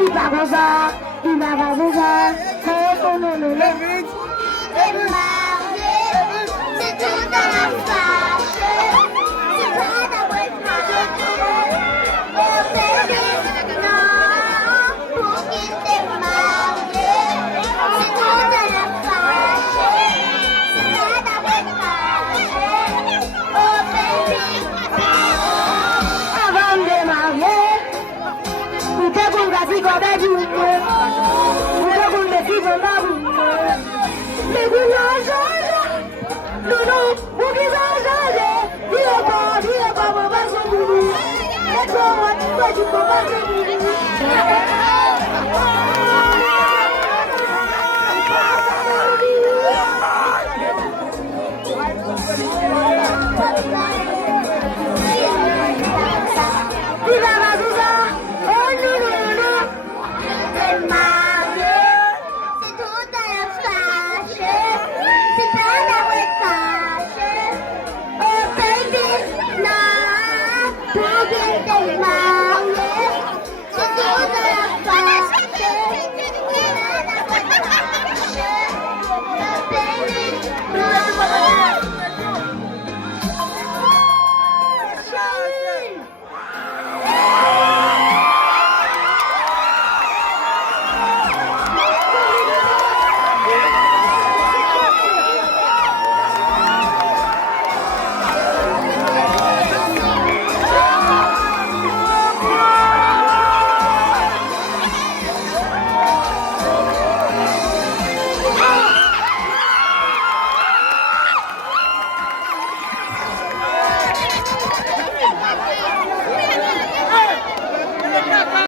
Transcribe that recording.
Il va comme ça, il va comme ça. Oh, non, non, non. C'est marié, c'est tout à la fâche. C'est pas d'avoir marié. Oh bébé, non, pour qu'il t'ait marié. C'est tout à la fâche. C'est pas d'avoir marié. Oh bébé, Avant de marier, vous faites pour gâter comme des boules. Vous faites pour des petits bonhommes. Mais vous n'en changez. Non, non, vous qui en changez. Dis-le pas, mon besoin de vous.